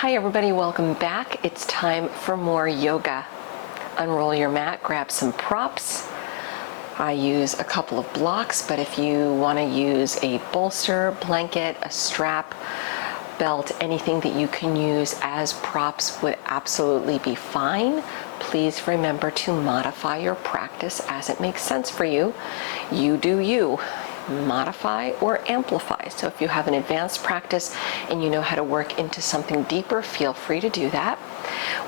Hi everybody, welcome back. It's time for more yoga. Unroll your mat, grab some props. I use a couple of blocks, but if you want to use a bolster, blanket, a strap, belt, anything that you can use as props would absolutely be fine. Please remember to modify your practice as it makes sense for you. You do you. Modify or amplify. So if you have an advanced practice and you know how to work into something deeper, feel free to do that.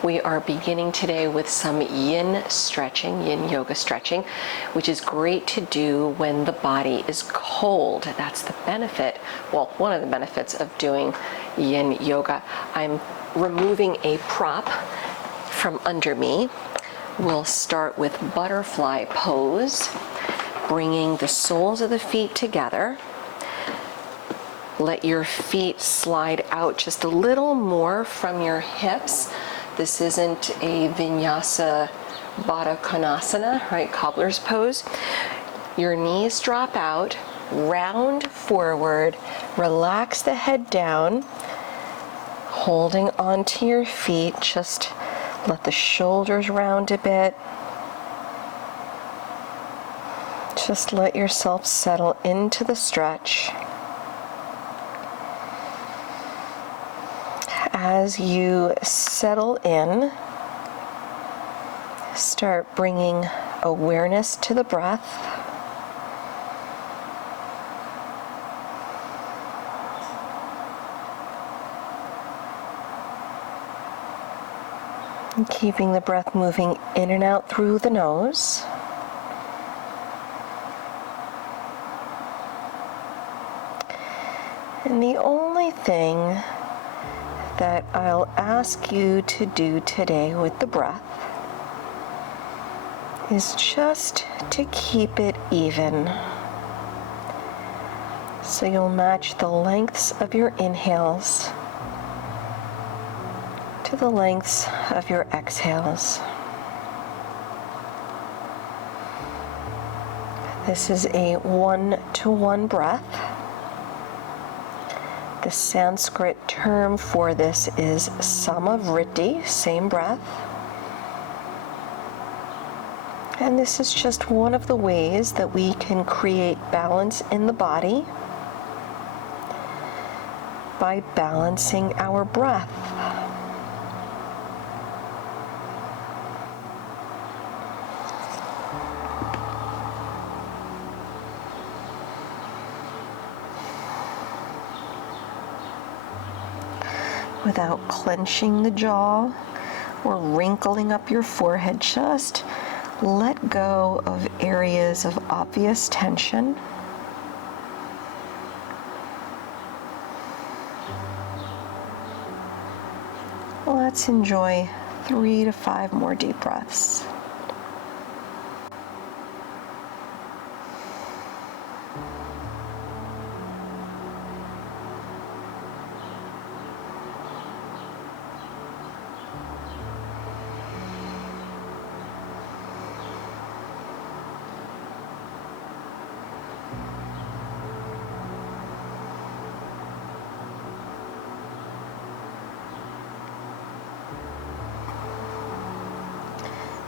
We are beginning today with some yin stretching, yin yoga stretching, which is great to do when the body is cold. That's the benefit, well, one of the benefits of doing yin yoga. I'm removing a prop from under me. We'll start with butterfly pose. Bringing the soles of the feet together. Let your feet slide out just a little more from your hips. This isn't a Vinyasa Baddha Konasana, right? Cobbler's pose. Your knees drop out, round forward, relax the head down, holding onto your feet. Just let the shoulders round a bit. Just let yourself settle into the stretch. As you settle in, start bringing awareness to the breath. And keeping the breath moving in and out through the nose. And the only thing that I'll ask you to do today with the breath is just to keep it even. So you'll match the lengths of your inhales to the lengths of your exhales. This is a 1-to-1 breath. The Sanskrit term for this is samavriti, same breath. And this is just one of the ways that we can create balance in the body by balancing our breath. Without clenching the jaw or wrinkling up your forehead, just let go of areas of obvious tension. Let's enjoy 3 to 5 more deep breaths.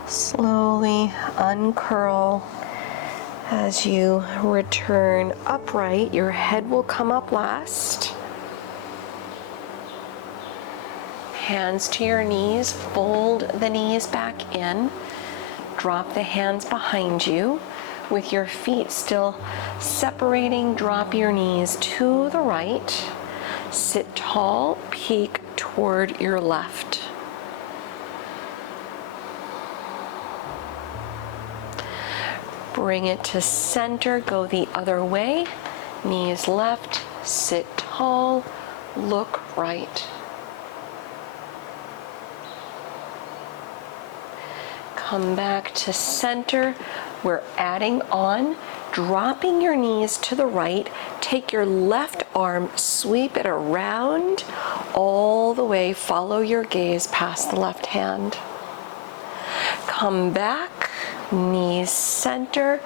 Slowly uncurl as you return upright. Your head will come up last. Hands to your knees, fold the knees back in. Drop the hands behind you. With your feet still separating, drop your knees to the right. Sit tall, peek toward your left. Bring it to center, go the other way. Knees left, sit tall, look right. Come back to center. We're adding on, dropping your knees to the right. Take your left arm, sweep it around all the way. Follow your gaze past the left hand. Come back. Knees center,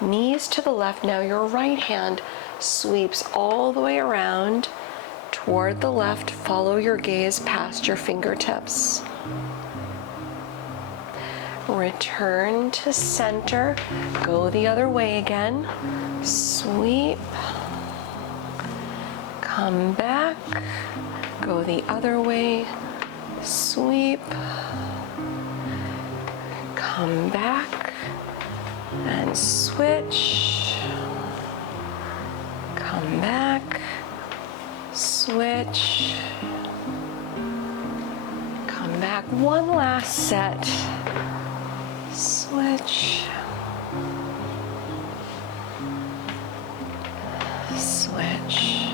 knees to the left. Now your right hand sweeps all the way around toward the left. Follow your gaze past your fingertips. Return to center. Go the other way again. Sweep. Come back. Go the other way. Sweep. Come back. And switch. Come back. Switch. Come back. One last set. Switch. Switch.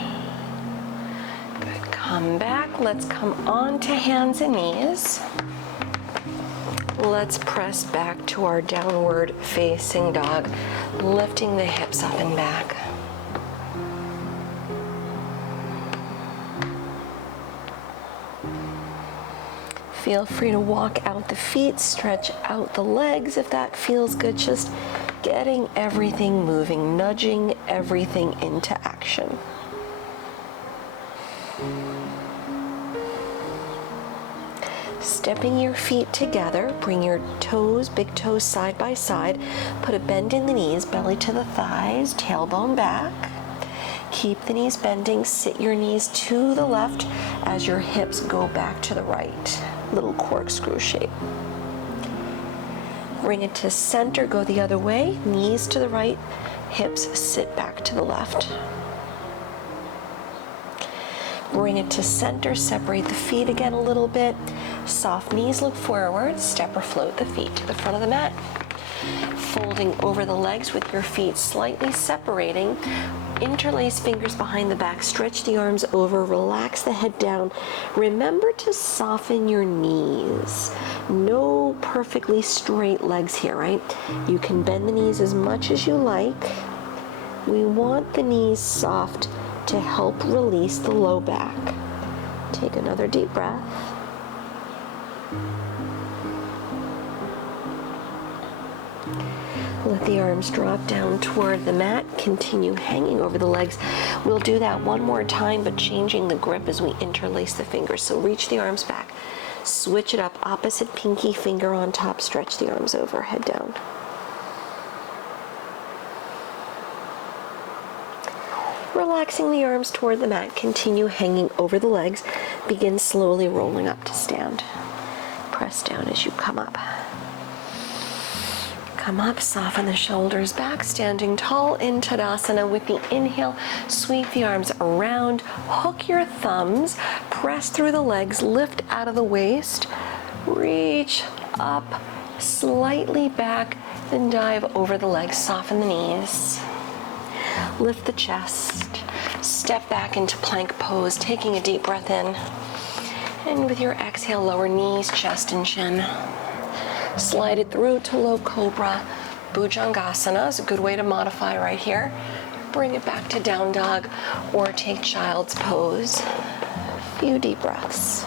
Good. Come back. Let's come on to hands and knees. Let's press back to our downward facing dog, lifting the hips up and back. Feel free to walk out the feet, stretch out the legs if that feels good. Just getting everything moving, nudging everything into action. Stepping your feet together, bring your toes, big toes side by side. Put a bend in the knees, belly to the thighs, tailbone back. Keep the knees bending, sit your knees to the left as your hips go back to the right. Little corkscrew shape. Bring it to center, go the other way, knees to the right, hips sit back to the left. Bring it to center, separate the feet again a little bit. Soft knees look forward, step or float the feet to the front of the mat. Folding over the legs with your feet slightly separating. Interlace fingers behind the back, stretch the arms over, relax the head down. Remember to soften your knees. No perfectly straight legs here, right? You can bend the knees as much as you like. We want the knees soft to help release the low back. Take another deep breath. Let the arms drop down toward the mat. Continue hanging over the legs. We'll do that one more time, but changing the grip as we interlace the fingers. So reach the arms back. Switch it up. Opposite pinky finger on top. Stretch the arms over. Head down. Relaxing the arms toward the mat. Continue hanging over the legs. Begin slowly rolling up to stand. Press down as you come up. Come up, soften the shoulders back, standing tall in Tadasana. With the inhale, sweep the arms around, hook your thumbs, press through the legs, lift out of the waist, reach up, slightly back, then dive over the legs, soften the knees. Lift the chest, step back into plank pose, taking a deep breath in. And with your exhale, lower knees, chest, and chin. Slide it through to low cobra. Bhujangasana is a good way to modify right here. Bring it back to down dog or take child's pose. A few deep breaths.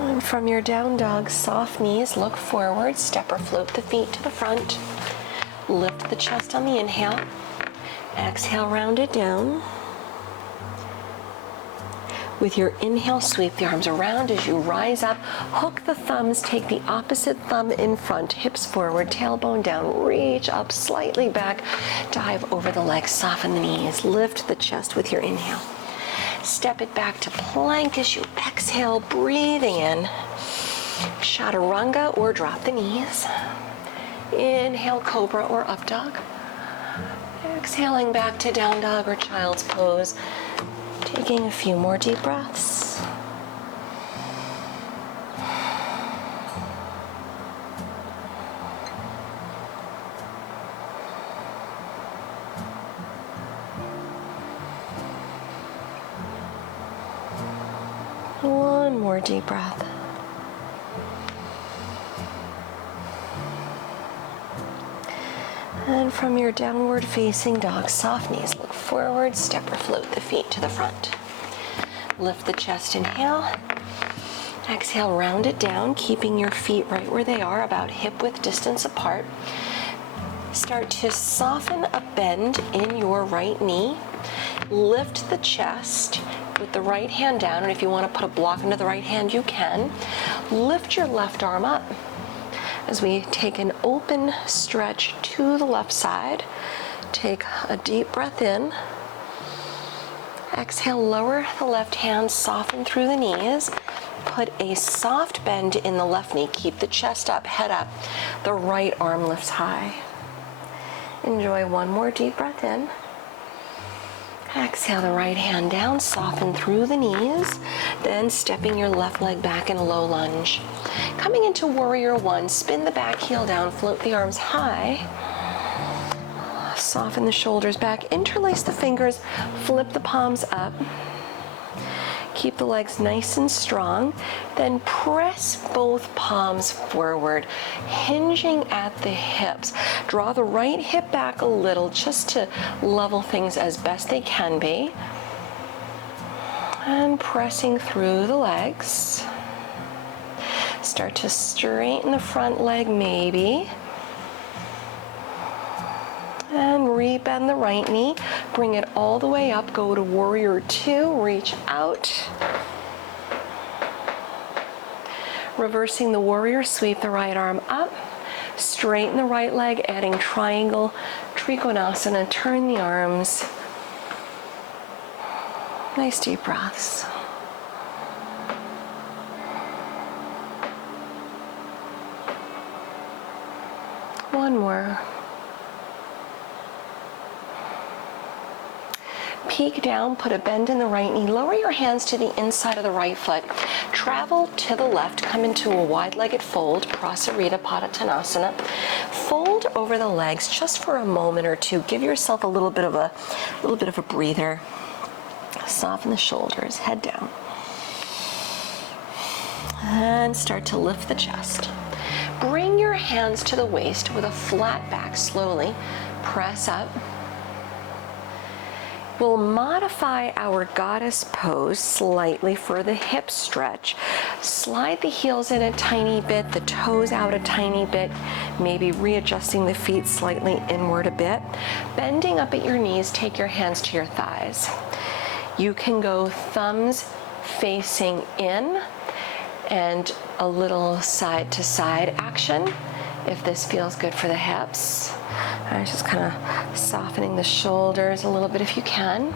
And from your down dog, soft knees, look forward, step or float the feet to the front. Lift the chest on the inhale. Exhale, round it down. With your inhale, sweep the arms around as you rise up. Hook the thumbs, take the opposite thumb in front, hips forward, tailbone down, reach up slightly back, dive over the legs, soften the knees, lift the chest with your inhale. Step it back to plank as you exhale, breathing in. Chaturanga or drop the knees. Inhale, cobra or up dog. Exhaling back to down dog or child's pose. Taking a few more deep breaths. One more deep breath. And from your downward facing dog, soft knees, look forward, step or float the feet to the front. Lift the chest, inhale. Exhale, round it down, keeping your feet right where they are, about hip width distance apart. Start to soften a bend in your right knee. Lift the chest with the right hand down, and if you want to put a block into the right hand, you can. Lift your left arm up as we take an open stretch to the left side. Take a deep breath in. Exhale, lower the left hand, soften through the knees. Put a soft bend in the left knee. Keep the chest up, head up. The right arm lifts high. Enjoy one more deep breath in. Exhale the right hand down, soften through the knees, then stepping your left leg back in a low lunge. Coming into warrior one, spin the back heel down, float the arms high. Soften the shoulders back, interlace the fingers, flip the palms up. Keep the legs nice and strong. Then press both palms forward, hinging at the hips. Draw the right hip back a little just to level things as best they can be. And pressing through the legs. Start to straighten the front leg maybe. And rebend the right knee, bring it all the way up, go to warrior two, reach out. Reversing the warrior, sweep the right arm up, straighten the right leg, adding triangle, trikonasana, turn the arms. Nice deep breaths. One more. Peek down, put a bend in the right knee, lower your hands to the inside of the right foot. Travel to the left, come into a wide-legged fold, Prasarita Padottanasana. Fold over the legs just for a moment or two. Give yourself a little bit of a breather. Soften the shoulders, head down. And start to lift the chest. Bring your hands to the waist with a flat back slowly. Press up. We'll modify our goddess pose slightly for the hip stretch. Slide the heels in a tiny bit, the toes out a tiny bit, maybe readjusting the feet slightly inward a bit. Bending up at your knees, take your hands to your thighs. You can go thumbs facing in and a little side to side action if this feels good for the hips. Just kind of softening the shoulders a little bit if you can.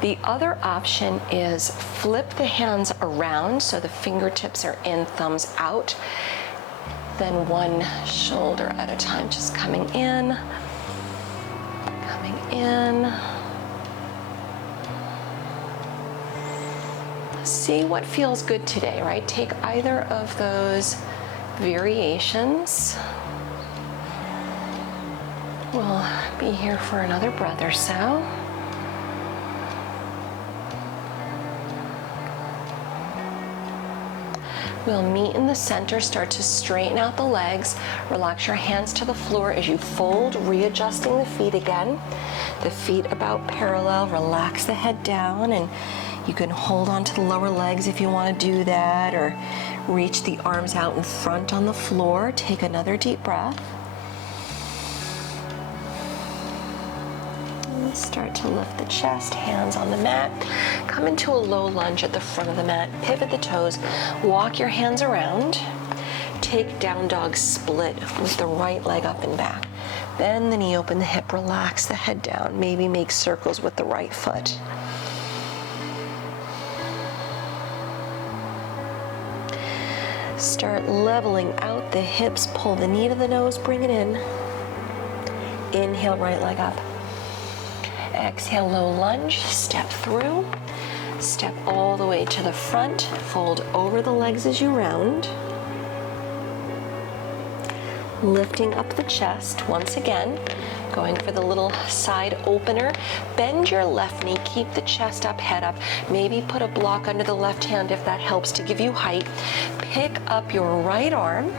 The other option is flip the hands around so the fingertips are in, thumbs out. Then one shoulder at a time, just coming in, coming in. See what feels good today, right? Take either of those variations. We'll be here for another breath or so. We'll meet in the center, start to straighten out the legs, relax your hands to the floor as you fold, readjusting the feet again. The feet about parallel, relax the head down, and you can hold on to the lower legs if you want to do that, or reach the arms out in front on the floor. Take another deep breath. Start to lift the chest, hands on the mat. Come into a low lunge at the front of the mat. Pivot the toes, walk your hands around. Take down dog split with the right leg up and back. Bend the knee, open the hip, relax the head down. Maybe make circles with the right foot. Start leveling out the hips, pull the knee to the nose, bring it in. Inhale, right leg up. Exhale, low lunge, step through. Step all the way to the front, fold over the legs as you round. Lifting up the chest once again, going for the little side opener. Bend your left knee, keep the chest up, head up. Maybe put a block under the left hand if that helps to give you height. Pick up your right arm.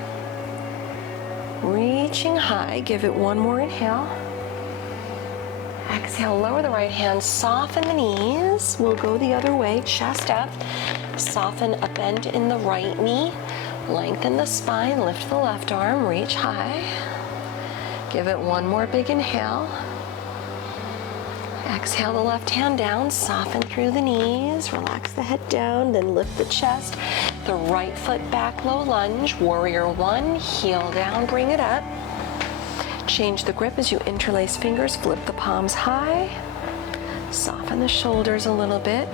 Reaching high, give it one more inhale. Exhale, lower the right hand, soften the knees. We'll go the other way, chest up. Soften a bend in the right knee. Lengthen the spine, lift the left arm, reach high. Give it one more big inhale. Exhale the left hand down, soften through the knees, relax the head down, then lift the chest. The right foot back, low lunge, warrior one, heel down, bring it up. Change the grip as you interlace fingers, flip the palms high. Soften the shoulders a little bit.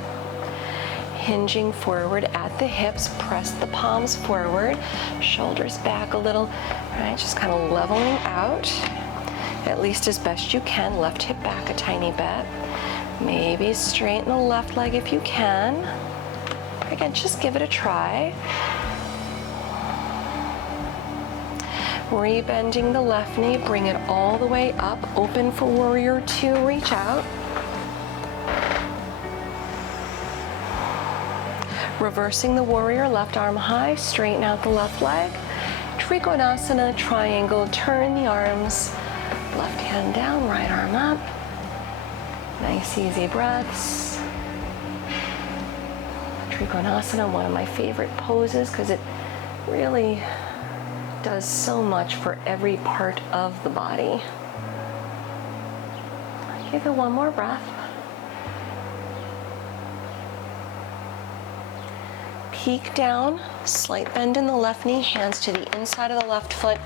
Hinging forward at the hips, press the palms forward, shoulders back a little, right? Just kind of leveling out, at least as best you can. Left hip back a tiny bit. Maybe straighten the left leg if you can. Again, just give it a try. Rebending the left knee, bring it all the way up, open for warrior two, reach out. Reversing the warrior, left arm high, straighten out the left leg. Trikonasana, triangle, turn the arms. Left hand down, right arm up. Nice easy breaths. Trikonasana, one of my favorite poses because it really does so much for every part of the body. Give it one more breath. Peek down, slight bend in the left knee, hands to the inside of the left foot.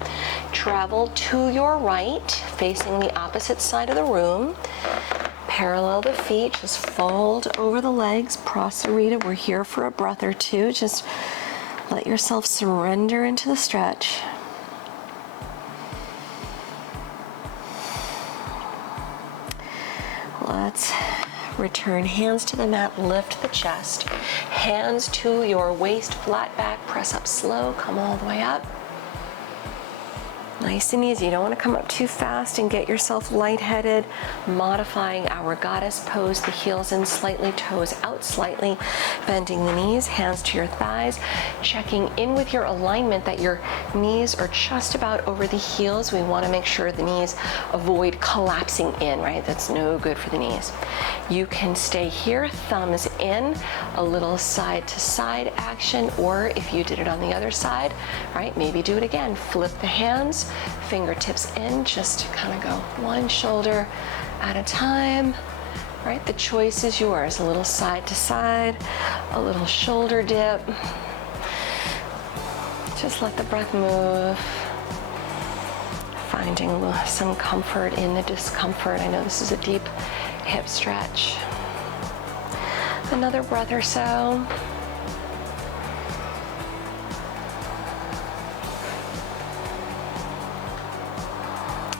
Travel to your right, facing the opposite side of the room. Parallel the feet, just fold over the legs. Prasarita, we're here for a breath or two. Just let yourself surrender into the stretch. Let's return hands to the mat, lift the chest. Hands to your waist, flat back, press up slow, come all the way up. Nice and easy. You don't want to come up too fast and get yourself lightheaded. Modifying our goddess pose, the heels in slightly, toes out slightly, bending the knees, hands to your thighs, checking in with your alignment that your knees are just about over the heels. We want to make sure the knees avoid collapsing in, right? That's no good for the knees. You can stay here, thumbs in, a little side to side action, or if you did it on the other side, right, maybe do it again. Flip the hands, fingertips in, just kind of go one shoulder at a time, right? The choice is yours. A little side to side, a little shoulder dip. Just let the breath move. Finding some comfort in the discomfort. I know this is a deep hip stretch. Another breath or so.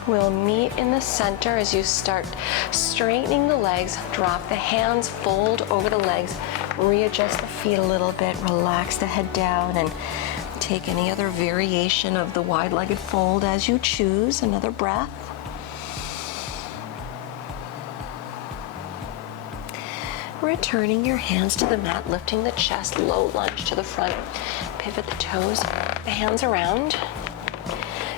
We'll meet in the center as you start straightening the legs. Drop the hands, fold over the legs, readjust the feet a little bit, relax the head down, and take any other variation of the wide-legged fold as you choose. Another breath. Returning your hands to the mat, lifting the chest, low lunge to the front. Pivot the toes, the hands around.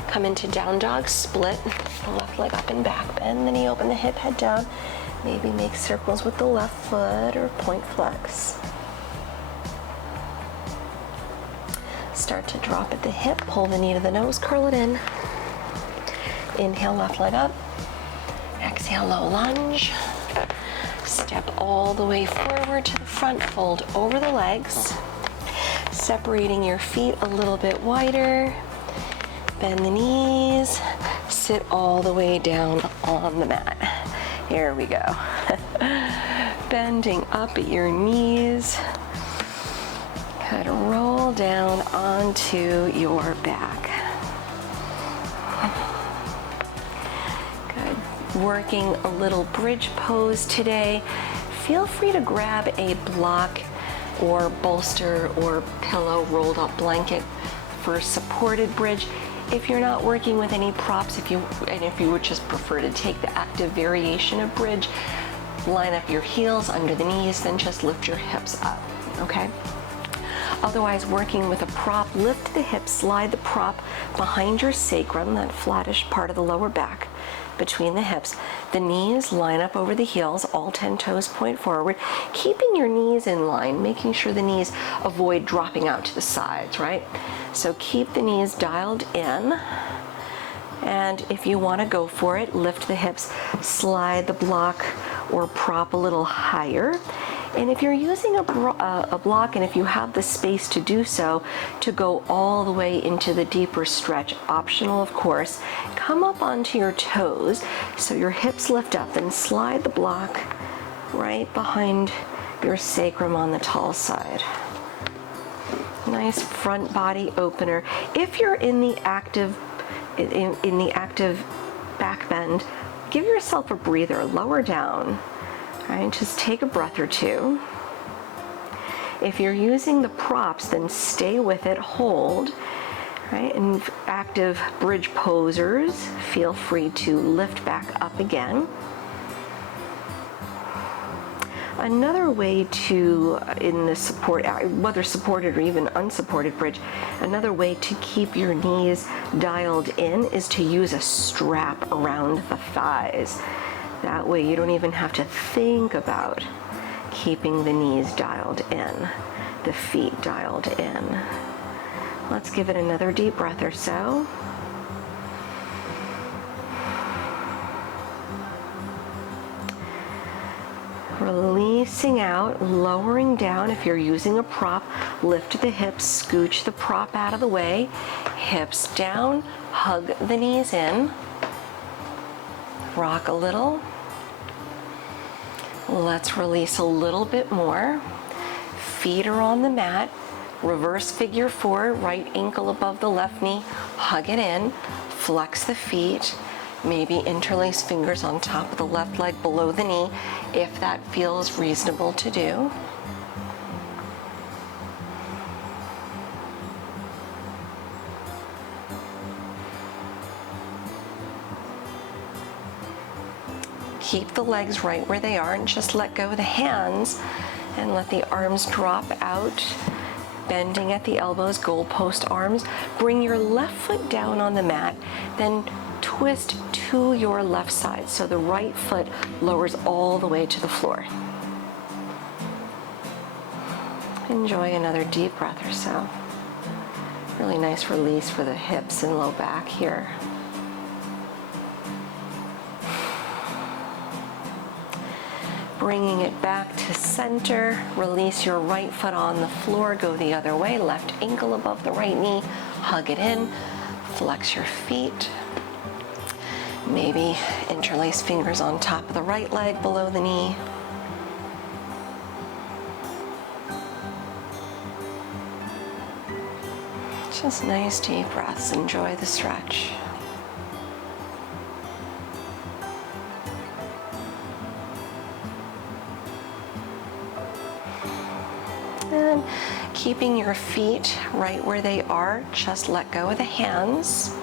Come into down dog, split the left leg up and back, bend the knee, open the hip, head down. Maybe make circles with the left foot or point flex. Start to drop at the hip, pull the knee to the nose, curl it in. Inhale, left leg up. Exhale, low lunge. Step all the way forward to the front, fold over the legs. Separating your feet a little bit wider. Bend the knees, sit all the way down on the mat. Here we go. Bending up at your knees. Kind of roll down onto your back. Good. Working a little bridge pose today. Feel free to grab a block or bolster or pillow, rolled up blanket for supported bridge. If you're not working with any props, if you would just prefer to take the active variation of bridge, line up your heels under the knees, then just lift your hips up, okay? Otherwise, working with a prop, lift the hips, slide the prop behind your sacrum, that flattish part of the lower back, between the hips. The knees line up over the heels, all 10 toes point forward, keeping your knees in line, making sure the knees avoid dropping out to the sides, right? So keep the knees dialed in. And if you want to go for it, lift the hips, slide the block or prop a little higher. And if you're using a block, and if you have the space to do so, to go all the way into the deeper stretch, optional of course, come up onto your toes so your hips lift up and slide the block right behind your sacrum on the tall side. Nice front body opener. If you're in the active back bend, give yourself a breather, lower down. Right, just take a breath or two. If you're using the props, then stay with it, hold. Right, and active bridge posers, feel free to lift back up again. Another way to, in the support, whether supported or even unsupported bridge, another way to keep your knees dialed in is to use a strap around the thighs. That way you don't even have to think about keeping the knees dialed in, the feet dialed in. Let's give it another deep breath or so. Releasing out, lowering down. If you're using a prop, lift the hips, scooch the prop out of the way, hips down, hug the knees in, rock a little. Let's release a little bit more. Feet are on the mat, reverse figure four, right ankle above the left knee, hug it in, flex the feet. Maybe interlace fingers on top of the left leg below the knee, if that feels reasonable to do. Keep the legs right where they are and just let go of the hands and let the arms drop out, bending at the elbows, goalpost arms. Bring your left foot down on the mat, then twist to your left side so the right foot lowers all the way to the floor. Enjoy another deep breath or so. Really nice release for the hips and low back here. Bringing it back to center, release your right foot on the floor, go the other way, left ankle above the right knee, hug it in, flex your feet. Maybe interlace fingers on top of the right leg below the knee. Just nice deep breaths. Enjoy the stretch. And keeping your feet right where they are, just let go of the hands.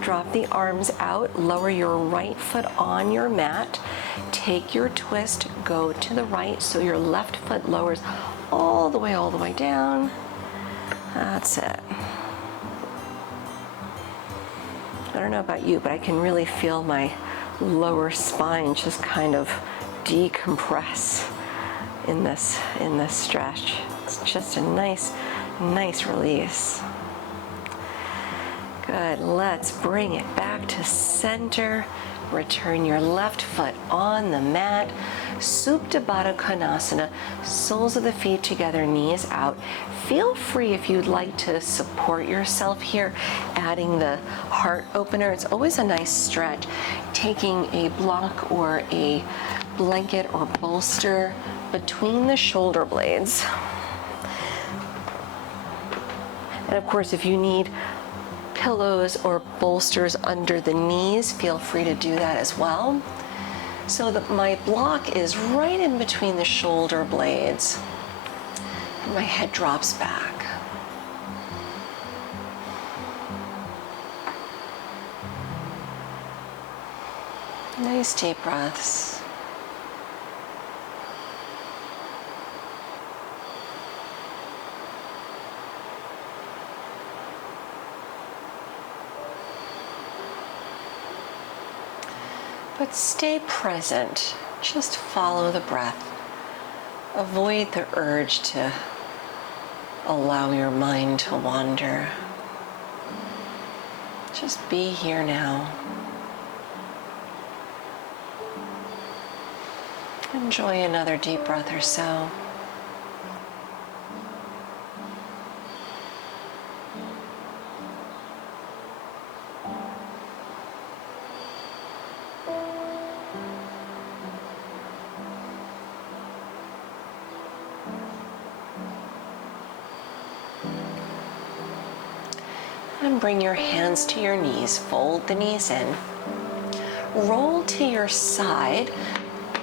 Drop the arms out, lower your right foot on your mat. Take your twist, go to the right so your left foot lowers all the way down. That's it. I don't know about you, but I can really feel my lower spine just kind of decompress in this stretch. It's just a nice release. Good, let's bring it back to center. Return your left foot on the mat. Supta Baddha Konasana, soles of the feet together, knees out. Feel free if you'd like to support yourself here, adding the heart opener. It's always a nice stretch. Taking a block or a blanket or bolster between the shoulder blades. And of course, if you need pillows or bolsters under the knees, feel free to do that as well. So that my block is right in between the shoulder blades. And my head drops back. Nice deep breaths. but stay present. Just follow the breath. Avoid the urge to allow your mind to wander. Just be here now. Enjoy another deep breath or so. And bring your hands to your knees. Fold the knees in. Roll to your side,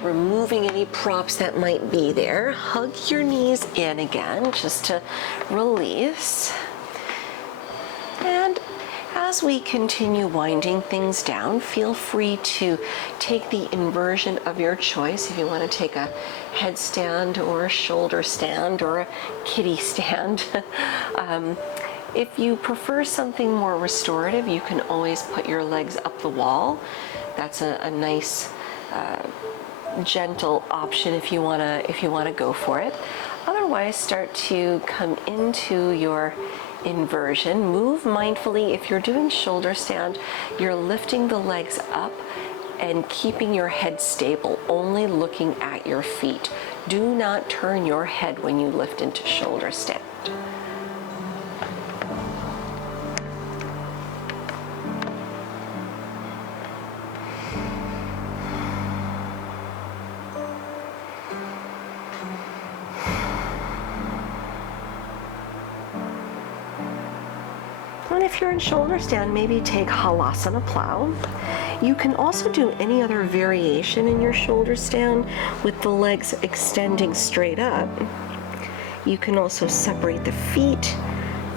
removing any props that might be there. Hug your knees in again, just to release. And as we continue winding things down, feel free to take the inversion of your choice. If you want to take a headstand or a shoulder stand or a kiddie stand. If you prefer something more restorative, you can always put your legs up the wall. That's a nice, gentle option if you wanna go for it. Otherwise, start to come into your inversion. Move mindfully. If you're doing shoulder stand, you're lifting the legs up and keeping your head stable, only looking at your feet. Do not turn your head when you lift into shoulder stand. And if you're in shoulder stand, maybe take halasana plow. You can also do any other variation in your shoulder stand with the legs extending straight up. You can also separate the feet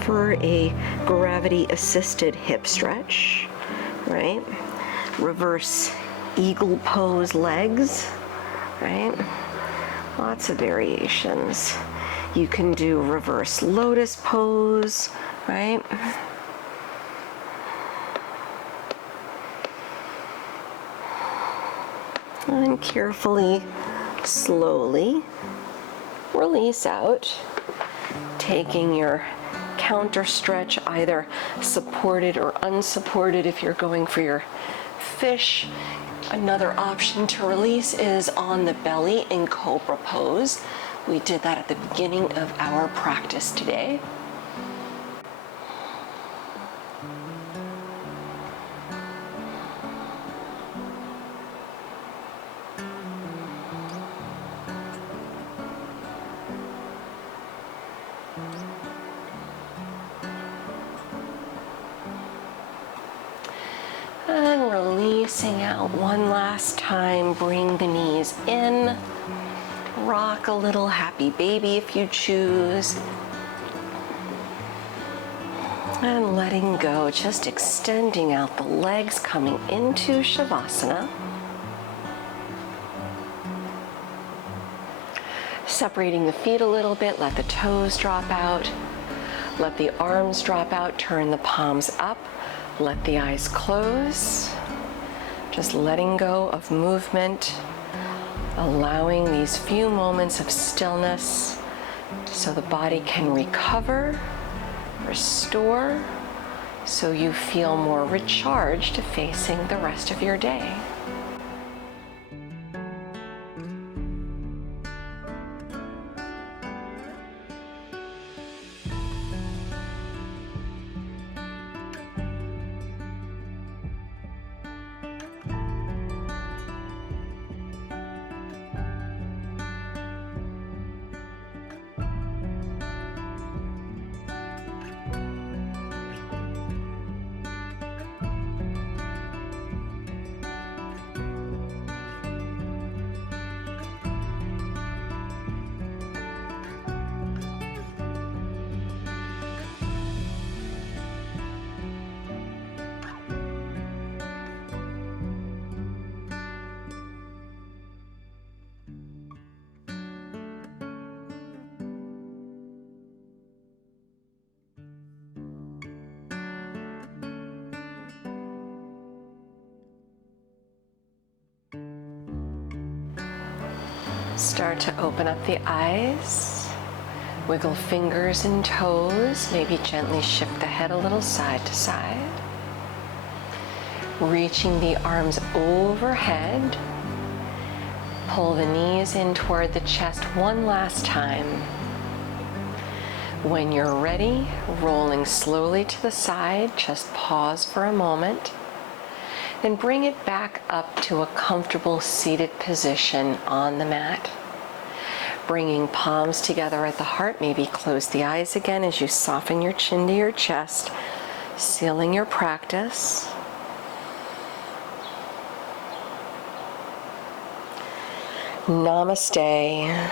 for a gravity-assisted hip stretch, right? Reverse eagle pose legs, right? Lots of variations. You can do reverse lotus pose, right? And carefully, slowly release out, taking your counter stretch, either supported or unsupported if you're going for your fish. Another option to release is on the belly in cobra pose. We did that at the beginning of our practice today. And releasing out one last time, bring the knees in. Rock a little happy baby if you choose. And letting go, just extending out the legs, coming into Shavasana. Separating the feet a little bit, let the toes drop out. Let the arms drop out, turn the palms up. Let the eyes close, just letting go of movement, allowing these few moments of stillness so the body can recover, restore, so you feel more recharged facing the rest of your day. Start to open up the eyes. Wiggle fingers and toes. Maybe gently shift the head a little side to side. Reaching the arms overhead. Pull the knees in toward the chest one last time. When you're ready, rolling slowly to the side, just pause for a moment. Then bring it back up to a comfortable seated position on the mat. Bringing palms together at the heart, maybe close the eyes again as you soften your chin to your chest, sealing your practice. Namaste.